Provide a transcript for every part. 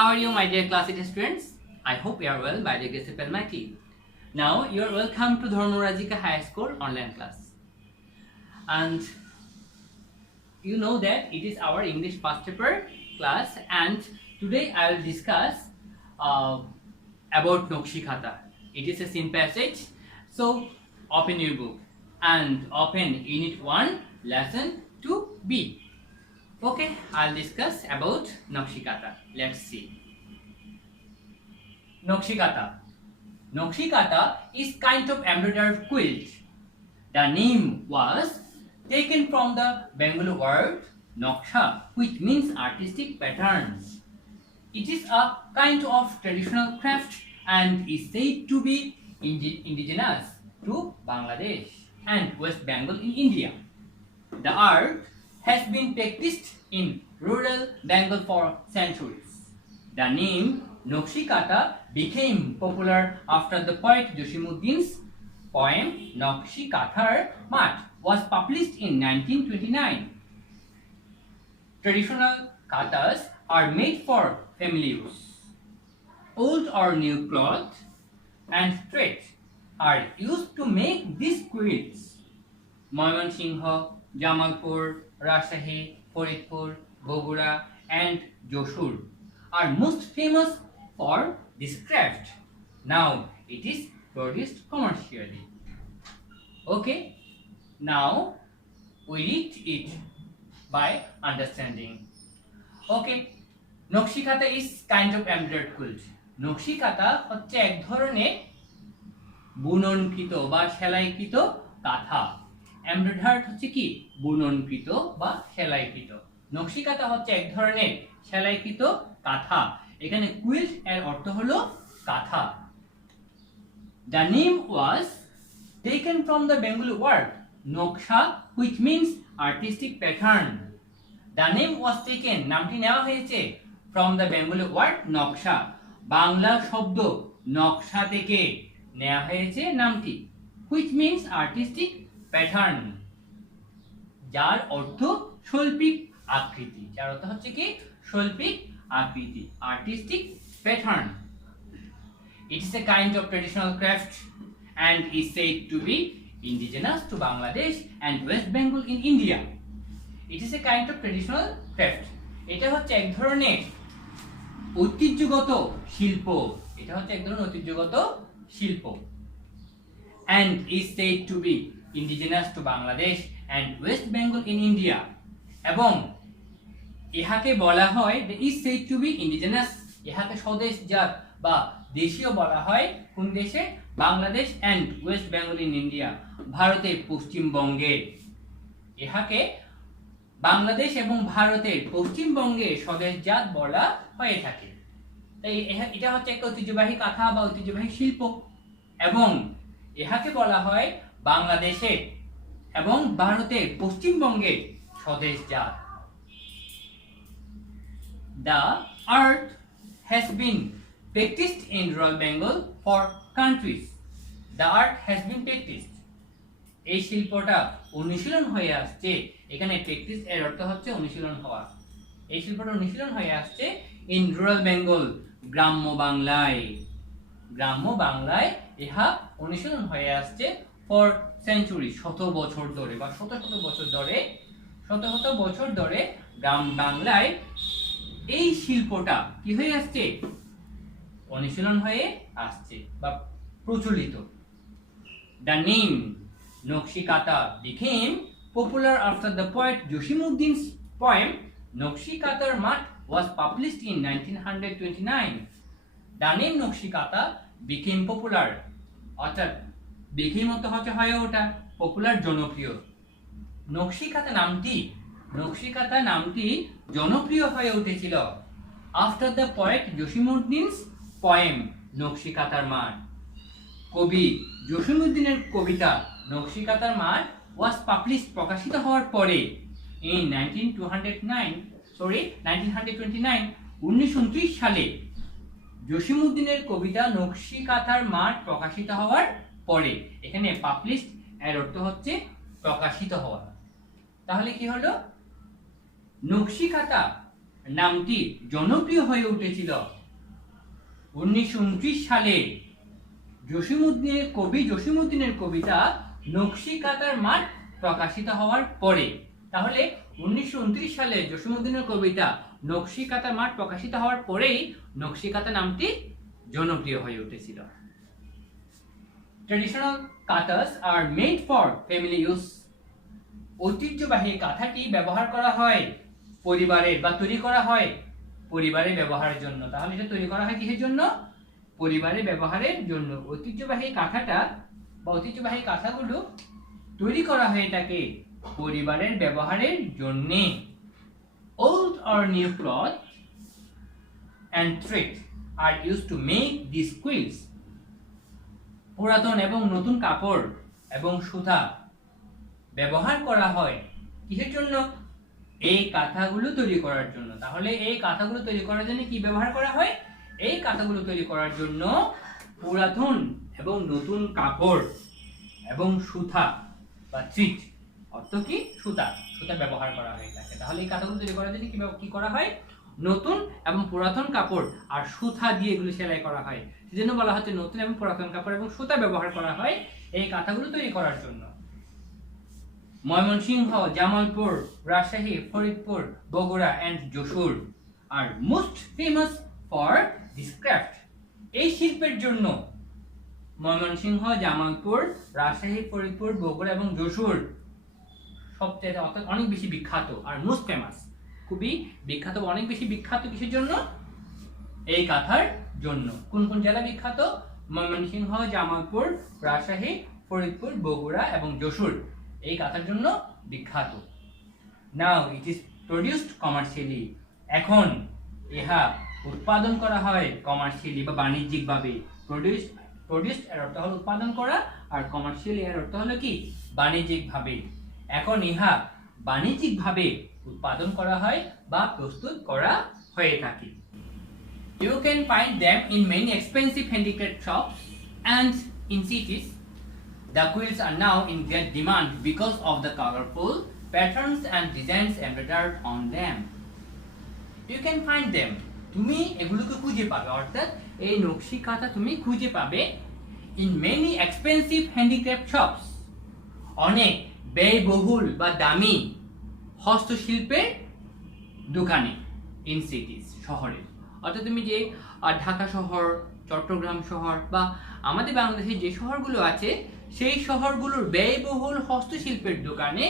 How are you, my dear class 8 students? I hope you are well by the grace of Almighty. Now you are welcome to Dharmarajika High School online class. And you know that it is our English past paper class, and today I will discuss about Nokshi Khata. It is a scene passage. So open your book and open Unit 1, Lesson 2B. Okay, I'll discuss about Nokshi Khata. Let's see. Nokshi Khata. Nokshi Khata is kind of embroidered quilt. The name was taken from the Bengali word Noksha, which means artistic patterns. It is a kind of traditional craft and is said to be indigenous to Bangladesh and West Bengal in India. The art has been practiced in rural Bengal for centuries. The name Nokshi Khata became popular after the poet Josimuddin's poem Nokshi Kathar Mat was published in 1929. Traditional katas are made for family use. Old or new cloth and thread are used to make these quilts. Moymansingh, Jamalpur, Rajshahi, Faridpur, Bogura and Josur are most famous for this craft. Now it is produced commercially. Okay, now we read it by understanding. Okay, Nokshi Khata is kind of embroidered quilt. Nokshi Khata হচ্ছে এক ধরনের বুননকৃত বা সেলাইকৃত কাঁথা। Embroidered হচ্ছে কি বুননকৃত বা সেলাইকৃত। নকশি কাঁথা হচ্ছে এক ধরনের সেলাইকৃত কাঁথা। এখানে কুইল্ট এর অর্থ হলো কাঁথা। The name was taken from the Bengali word noksha, which means artistic pattern. The name was taken, নামটি নেওয়া হয়েছে from the Bengali word নকশা, বাংলা শব্দ নকশা থেকে নেওয়া হয়েছে নামটি, which means artistic pattern, যার অর্থ শৈল্পিক আকৃতি। যার অর্থ হচ্ছে কি শৈল্পিক আকৃতি, artistic pattern. It is a kind of traditional craft and is said to be indigenous to Bangladesh and West Bengal in India. It is a kind of traditional craft. এটা হচ্ছে এক ধরনের ঐতিহ্যগত শিল্প। এটা হচ্ছে এক ধরনের ঐতিহ্যগত শিল্প and is said to be indigenous to Bangladesh and West Bengal in India. এবং ইহাকে বলা হয় is said to be indigenous, ইহাকে স্বদেশজাত বা দেশীয় বলা হয় কোন দেশে? Bangladesh and West Bengal in India, ভারতের পশ্চিমবঙ্গে। ইহাকে বাংলাদেশ এবং ভারতের পশ্চিমবঙ্গে স্বদেশজাত বলা হয়ে থাকে। তাই এটা হচ্ছে একটা ঐতিহ্যবাহী কাঁথা বা ঐতিহ্যবাহী শিল্প এবং ইহাকে বলা হয় বাংলাদেশের এবং ভারতের পশ্চিমবঙ্গের স্বদেশজাত। The art has been practiced in rural Bengal for countries. The art has been practiced. এই শিল্পটা অনুশীলন হয়ে আসছে। এখানে প্র্যাকটিস এর অর্থ হচ্ছে অনুশীলন হওয়া। এই শিল্পটা অনুশীলন হয়ে আসছে in rural Bengal, গ্রাম্য বাংলায়। গ্রাম্য বাংলায় ইহা অনুশীলন হয়ে আসছে for centuries, শত বছর ধরে বা শত শত বছর ধরে গ্রাম বাংলায় এই শিল্পটা কি হয়ে আসছে? অনুশীলন হয়ে আসছে বা প্রচলিত। The name Nokshi Khata became popular after the poet Josimuddin's poem Nokshi Kathar Mat was published in 1929. The name Nokshi Khata became popular, অর্থাৎ became অর্থ হচ্ছে হয়ে ওঠা, পপুলার জনপ্রিয়। নকশি খাতা নামটি জনপ্রিয় হয়ে উঠেছিল আফটার দ্য পোয়েট জসিমুদ্দিনস পোয়েম নকশি কাতার মাঠ। কবি জসিমুদ্দিনের কবিতা নকশি কাতার মাঠ ওয়াজ পাবলিশড, প্রকাশিত হওয়ার পরে in 1929 সালে জসিমুদ্দিনের কবিতা নকশি কাতার মাঠ প্রকাশিত হওয়ার পরে, এখানে পাবলিশড এর অর্থ হচ্ছে প্রকাশিত হওয়া। তাহলে কি হলো? নকশি খাতা নামটি জনপ্রিয় হয়ে উঠেছিল 1929 সালে কবি জসীমউদ্দিনের কবিতা নকশি কাঁথার মাঠ প্রকাশিত হওয়ার পরে। তাহলে 1929 সালে জসীমউদ্দিনের কবিতা নকশি কাঁথার মাঠ প্রকাশিত হওয়ার পরেই নকশি কাঁথা নামটি জনপ্রিয় হয়ে উঠেছিল। Traditional kanthas are made for family use. ঐতিহ্যবাহী কাঁথাটি ব্যবহার করা হয় পরিবারের বা তৈরি করা হয় পরিবারের ব্যবহারের জন্য। তাহলে এটা তৈরি করা হয় কিসের জন্য? পরিবারের ব্যবহারের জন্য। ঐতিহ্যবাহী কাঁথাটা বা ঐতিহ্যবাহী কাঁথাগুলো তৈরি করা হয় এটাকে পরিবারের ব্যবহারের জন্য। Old or new cloth and thread are used to make these quilts. পুরাতন এবং নতুন কাপড় এবং সুতা ব্যবহার করা হয় কিসের জন্য? এই কাঁথাগুলো তৈরি করার জন্য। তাহলে এই কাঁথাগুলো তৈরি করার জন্য কি ব্যবহার করা হয়? এই কাঁথাগুলো তৈরি করার জন্য পুরাতন এবং নতুন কাপড় এবং সুতা বা থ্রিড, অর্থ কি? সুতা ব্যবহার করা হয় এটাকে। তাহলে এই কাঁথাগুলো তৈরি করার জন্য কি করা হয়? নতুন এবং পুরাতন কাপড় আর সুতা দিয়ে এগুলো সেলাই করা হয়। সেজন্য বলা হচ্ছে নতুন এবং পুরাতন কাপড় এবং সুতা ব্যবহার করা হয় এই কাঁথাগুলো তৈরি করার জন্য। Mymensingh, Jamalpur, Rajshahi, Faridpur, Bogura and Jessore are most famous for this craft. এই শিল্পের জন্য ময়মনসিংহ, জামালপুর, রাজশাহী, ফরিদপুর, বগুড়া এবং যশোর সবচেয়ে অর্থাৎ অনেক বেশি বিখ্যাত। আর মোস্ট ফেমাস, খুবই বিখ্যাত, অনেক বেশি বিখ্যাত কিসের জন্য? এই কাঁথার জন্য। কোন কোন জেলা বিখ্যাত? ময়মনসিংহ, জামালপুর, রাজশাহী, ফরিদপুর, বগুড়া এবং যশোর এই কাঁথার জন্য বিখ্যাত। নাও ইট ইজ প্রডিউসড কমার্শিয়ালি। এখন ইহা উৎপাদন করা হয় কমার্শিয়ালি বা বাণিজ্যিকভাবে। প্রডিউসড এর অর্থ হলো উৎপাদন করা, আর কমার্শিয়ালি এর অর্থ হলো কি? বাণিজ্যিকভাবে। এখন ইহা বাণিজ্যিকভাবে উৎপাদন করা হয় বা প্রস্তুত করা হয়ে থাকে। You can find them in many expensive handicraft shops and in cities. The quilts are now in great demand because of the colorful patterns and designs embroidered on them. You can find them. তুমি এগুলোকে খুঁজে পাবে, অর্থাৎ এই নকশি কাঁথা তুমি খুঁজে পাবে in many expensive handicraft shops, অনেক ব্যয়বহুল বা দামি হস্তশিল্পের দোকানে, in cities, শহরে। অর্থাৎ তুমি যে ঢাকা শহর, চট্টগ্রাম শহর বা আমাদের বাংলাদেশের যে শহরগুলো আছে সেই শহরগুলোর ব্যয়বহুল হস্তশিল্পের দোকানে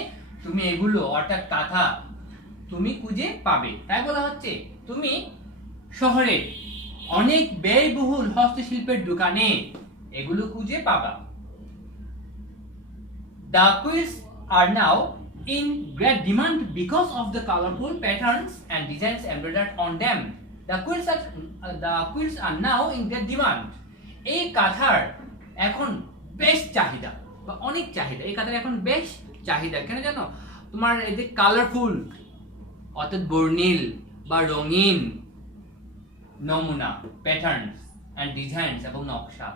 তুমি এগুলো অর্থাৎ কাঁথা তুমি খুঁজে পাবে। তাই বলা হচ্ছে তুমি শহরে অনেক ব্যয়বহুল হস্তশিল্পের দোকানে এগুলো খুঁজে পাবা। The quilts are now in great demand because of the colorful patterns and designs embroidered on them. The quilts are now in great demand. এই কাঁথার এখন বেশ চাহিদা বা অনেক চাহিদা। এই কাঁথার এখন বেশ চাহিদা কেন জানো? তোমার এই যে কালারফুল অর্থাৎ বর্ণিল বা রঙিন নমুনা, প্যাটার্নস এন্ড ডিজাইনস এবং নকশা,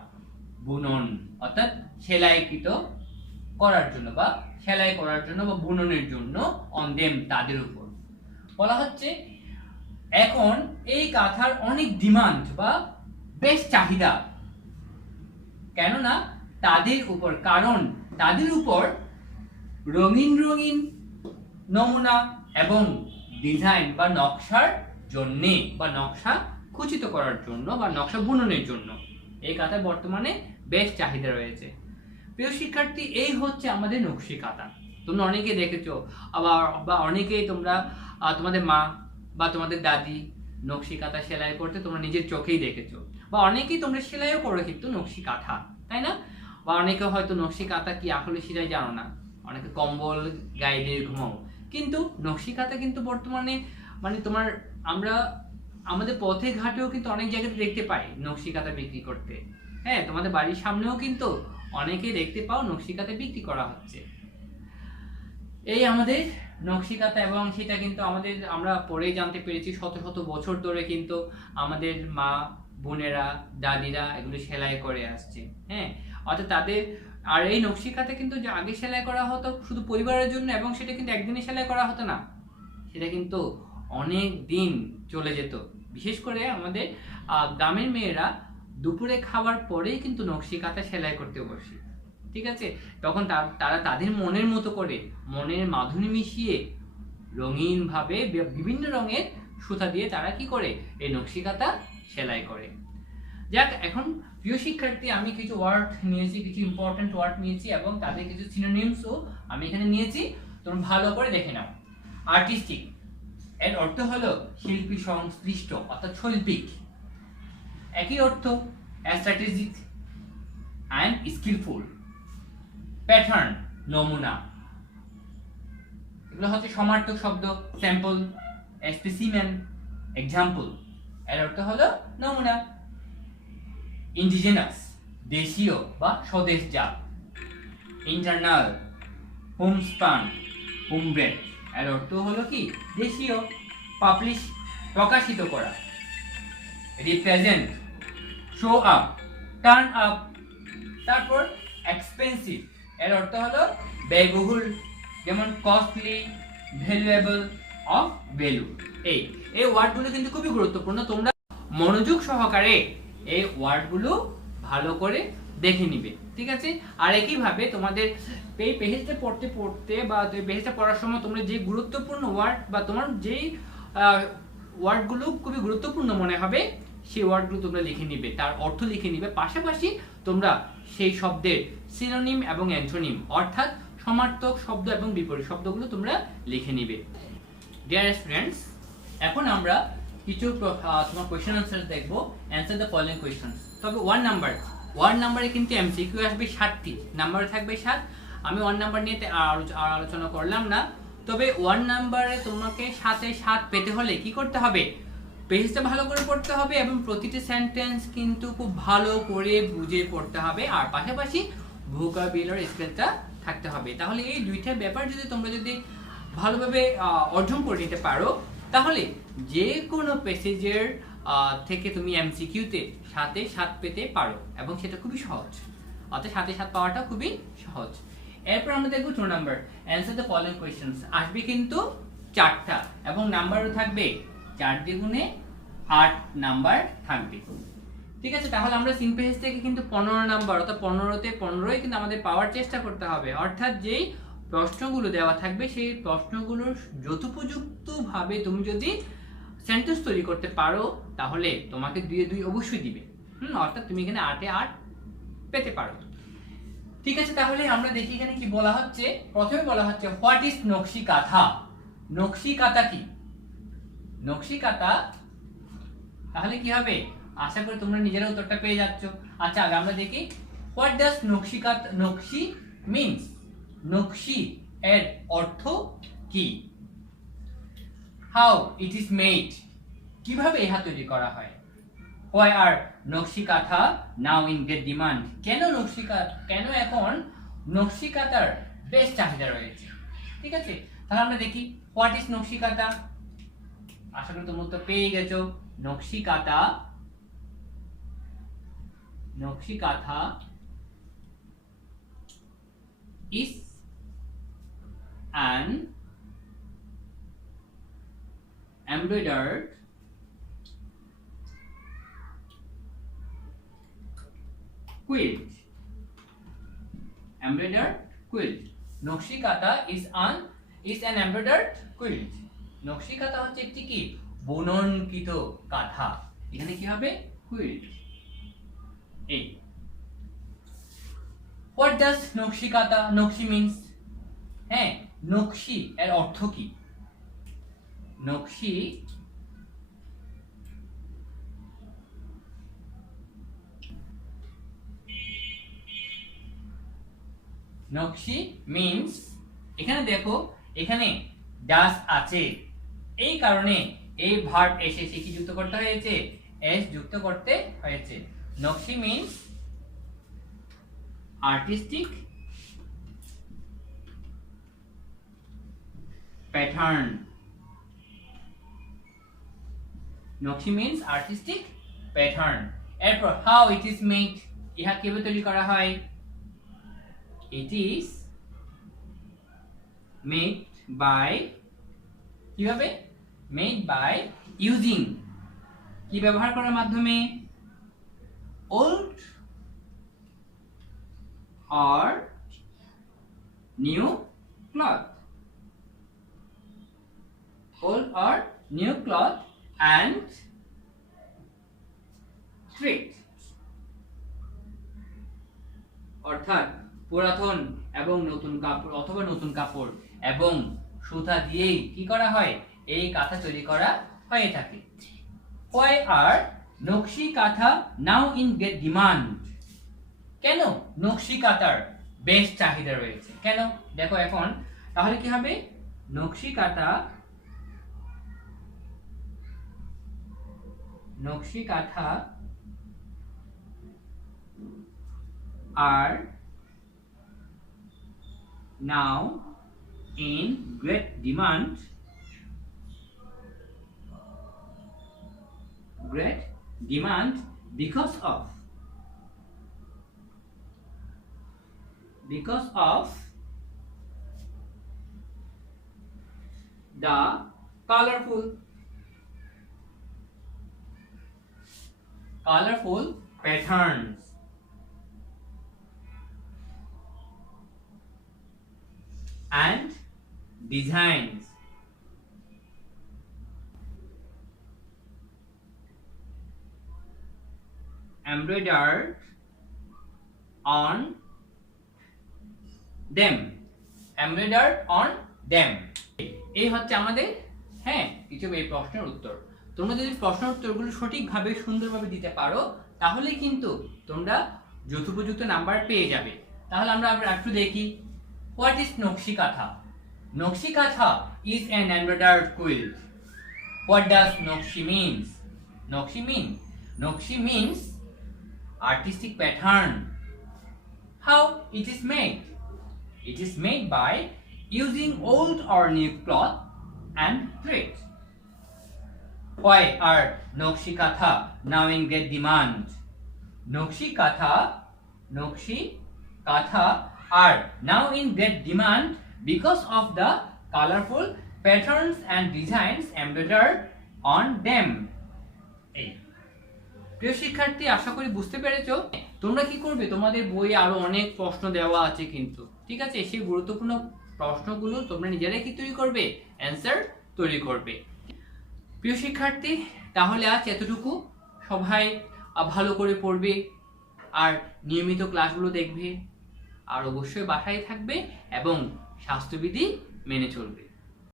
বুনন অর্থাৎ সেলাইকৃত করার জন্য বা সেলাই করার জন্য বা বুননের জন্য অন দেম তাদের উপর। বলা হচ্ছে এখন এই কাঁথার অনেক ডিমান্ড বা বেশ চাহিদা, কেননা তাদের উপর, কারণ তাদের উপর রঙিন রঙিন নমুনা এবং ডিজাইন বা নকশার জন্যে বা নকশা খচিত করার জন্য বা নকশা বুননের জন্য এই কাঁথার বর্তমানে বেশ চাহিদা রয়েছে। প্রিয় শিক্ষার্থী, এই হচ্ছে আমাদের নকশি কাঁথা। তোমরা অনেকে দেখেছো আবার বা অনেকেই তোমরা তোমাদের মা বা তোমাদের দাদি নকশি কাঁথা সেলাই করতে তোমরা নিজের চোখেই দেখেছো, বা অনেকেই তোমরা সেলাইও করো কিন্তু নকশি কাঁথা, তাই না? বা অনেকে হয়তো নকশি কাঁথা কি আসলে সেটাই জানো না, অনেকে কম্বল গায়ে দিয়ে ঘুমাও। কিন্তু নকশি কাঁথা কিন্তু বর্তমানে মানে তোমার আমরা আমাদের পথে ঘাটেও কিন্তু অনেক জায়গাতে দেখতে পাই নকশি কাঁথা বিক্রি করতে। হ্যাঁ, তোমাদের বাড়ির সামনেও কিন্তু অনেকেই দেখতে পাও নকশি কাঁথা বিক্রি করা হচ্ছে। এই আমাদের নকশি কাঁথা, এবং সেটা কিন্তু আমরা পরে জানতে পেরেছি শত শত বছর ধরে কিন্তু আমাদের মা বোনেরা দাদিরা এগুলো সেলাই করে আসছে। হ্যাঁ, অর্থাৎ তাদের আর এই নকশি কাঁথা কিন্তু যে আগে সেলাই করা হতো শুধু পরিবারের জন্য, এবং সেটা কিন্তু একদিনে সেলাই করা হতো না, সেটা কিন্তু অনেক দিন চলে যেত। বিশেষ করে আমাদের গ্রামের মেয়েরা দুপুরে খাওয়ার পরেই কিন্তু নকশি কাঁথা সেলাই করতে বসে। ঠিক আছে, তখন তারা তাদের মনের মতো করে, মনের মাধুরী মিশিয়ে রঙিনভাবে বিভিন্ন রঙের সুতা দিয়ে তারা কি করে এই নকশি কাঁথা সেলাই করে। যাক, এখন প্রিয় শিক্ষার্থী, আমি কিছু ওয়ার্ড নিয়েছি, কিছু ইম্পর্টেন্ট ওয়ার্ড নিয়েছি এবং তাদের কিছু সিনোনিমসও আমি এখানে নিয়েছি, তোমরা ভালো করে দেখে নাও। আর্টিস্টিক এর অর্থ হলো শিল্পী সংশ্লিষ্ট অর্থাৎ শৈল্পিক। একই অর্থ স্ট্র্যাটেজিক অ্যান্ড স্কিলফুল। প্যাটার্ন নমুনা, এগুলো হচ্ছে সমার্থক শব্দ। স্যাম্পল, স্পেসিমেন, এক্সাম্পল এর অর্থ হলো নমুনা। ইন্ডিজিনাস দেশীয় বা স্বদেশজাত। ইন্টারনাল, হোমস্পান, হোমব্রেড এর অর্থ হলো কি দেশীয়। পাবলিশ প্রকাশিত করা। Represent show up, turn up. তারপর এক্সপেন্সিভ এর অর্থ হলো ব্যয়বহুল, যেমন কস্টলি, ভ্যালুয়েবল, অফ ভ্যালু। এই ওয়ার্ডগুলো কিন্তু খুবই গুরুত্বপূর্ণ, তোমরা মনোযোগ সহকারে এই ওয়ার্ডগুলো ভালো করে দেখে নিবে। ঠিক আছে, আর একইভাবে তোমাদের এই পেজটা পড়তে পড়তে বা পেজটা পড়ার সময় তোমরা যে গুরুত্বপূর্ণ ওয়ার্ড বা তোমার যেই ওয়ার্ডগুলো খুবই গুরুত্বপূর্ণ মনে হবে সেই ওয়ার্ডগুলো তোমরা লিখে নিবে, তার অর্থ লিখে নিবে। পাশাপাশি তোমরা সেই শব্দের সিনোনিম এবং অ্যান্টোনিম অর্থাৎ সমার্থক শব্দ এবং বিপরীত শব্দগুলো তোমরা লিখে নিবে। ডিয়ার স্টুডেন্টস, এখন আমরা কিছু তোমার কোয়েশ্চেন আনসার দেখবো। Answer the following questions. তবে ওয়ান নাম্বারে কিন্তু এমসিকিউ আসবে 7টি, নাম্বার থাকবে 7। আমি 1 নাম্বার নিয়ে আলোচনা করলাম না। তবে 1 নাম্বারে তোমাকে 7-এ 7 পেতে হলে কি করতে হবে? পেজটা ভালো করে পড়তে হবে এবং প্রতিটি সেন্টেন্স কিন্তু খুব ভালো করে বুঝে পড়তে হবে, আর পাশাপাশি ভোকাবুলারি স্কিলটা থাকতে হবে। তাহলে এই দুইটা ব্যাপার তোমরা যদি ভালোভাবে অর্জন করে নিতে পারো, তাহলে যে কোনো প্যাসেজের থেকে তুমি এমসিকিউতে 7-এ 7 পেতে পারো এবং সেটা খুবই সহজ। অর্থাৎ 7-এ 7 পাওয়াটা খুবই সহজ। এরপর আমরা দেখবো 2 number. Answer the following questions. আসবে কিন্তু 4টা এবং নাম্বারও থাকবে 4 দ্বিগুণে 8 নাম্বার থাকবে। ঠিক আছে, তাহলে আমরা সিন পেজ থেকে কিন্তু 15 নাম্বার অর্থাৎ 15তে 15ই কিন্তু আমাদের পাওয়ার চেষ্টা করতে হবে। অর্থাৎ যেই প্রশ্নগুলো দেওয়া থাকবে সেই প্রশ্নগুলোর যথোপযুক্তভাবে তুমি যদি সেন্টেন্স তৈরি করতে পারো তাহলে তোমাকে 2-এ 2 অবশ্যই দিবে। অর্থাৎ তুমি এখানে 8-এ 8 পেতে পারো। ঠিক আছে, তাহলে আমরা দেখি এখানে কি বলা হচ্ছে। প্রথমে বলা হচ্ছে হোয়াট ইজ নকশি কাঁথা। নকশি কাঁথা কি? নকশি কাঁথা তাহলে কি হবে? আশা করি তোমরা নিজেরা উত্তরটা পেয়ে যাচ্ছ। আচ্ছা, আগে আমরা দেখি হোয়াট ডাজ নকশি কাঁথা, নকশি মিন্স, নকশি এর অর্থ কি? হাউ ইট ইজ মেড, কিভাবে ইহা তৈরি করা হয়? Why are নকশি কাঁথা নাও ইন গ্রেট ডিমান্ড, কেন এখন নকশি কাঁথার বেশ চাহিদা রয়েছে। ঠিক আছে, তাহলে আমরা দেখি হোয়াট ইজ নকশি কাঁথা। আশা করি তোমরা তো পেয়ে গেছো। নকশি কাঁথা is an embroidered quilt. Embroidered quilt. নকশি কাঁথা is an embroidered quilt. নকশি কাঁথা হচ্ছে একটি কি বুননকৃত কাঁথা। এখানে কি হবে? কুইল্ট। এই হোয়াট ডাজ নকশি কাঁথা, নকশি মিন্স, হ্যাঁ নকশি এর অর্থ কি? নকশি মিন্স, এখানে দেখো এখানে ডাস আছে, এই কারণে এই ভার্ব এসেছে কি যুক্ত করতে হয়েছে? এস যুক্ত করতে হয়েছে। নকশি মিন্স আর্টিস্টিক প্যাটার্ন। নকশি মিন্স আর্টিস্টিক প্যাটার্ন। এরপর হাউ ইট ইজ মেড, ইহা কিভাবে তৈরি করা হয়? ইট ইজ মেড বাই, কিভাবে? মেড বাই ইউজিং, কি ব্যবহার করার মাধ্যমে? Old or new cloth, old or new cloth and thread, অর্থাৎ পুরাতন এবং নতুন কাপড় অথবা নতুন কাপড় এবং সুতা দিয়েই কি করা হয়? এই কাঁথা তৈরি করা হয়ে থাকে। Why are নকশি কাঁথা নাও ইন গ্রেট ডিমান্ড? কেন নকশি কাঁথার বেশ চাহিদা রয়েছে? কেন? দেখো এখন তাহলে কি হবে? নকশি কাঁথা are now in great demand because of the colorful patterns and designs embroidered on them, এই হচ্ছে আমাদের কিছু এই প্রশ্নের উত্তর। তোমরা যদি প্রশ্নের উত্তরগুলো সঠিকভাবে সুন্দরভাবে দিতে পারো তাহলে কিন্তু তোমরা যথোপযুক্ত নাম্বার পেয়ে যাবে। তাহলে আমরা একটু দেখি, হোয়াট ইজ নকশি কাঁথা? নকশি কাঁথা is an embroidered quilt. What does নকশি means? Nokshi means artistic pattern. How it is made? It is made by using old or new cloth and thread. Why are Nokshi Katha now in great demand? Nokshi Katha are now in great demand because of the colorful patterns and designs embroidered on them. প্রিয় শিক্ষার্থী, আশা করি বুঝতে পেরেছো। তোমরা কি করবে, তোমাদের বইয়ে আরো অনেক প্রশ্ন দেওয়া আছে কিন্তু, ঠিক আছে? সেই গুরুত্বপূর্ণ প্রশ্নগুলো তোমরা নিজেরাই কি তৈরি করবে? অ্যান্সার তৈরি করবে। প্রিয় শিক্ষার্থী, তাহলে আজ এতটুকু। সবাই ভালো করে পড়বে আর নিয়মিত ক্লাসগুলো দেখবে আর অবশ্যই বাসায় থাকবে এবং স্বাস্থ্যবিধি মেনে চলবে।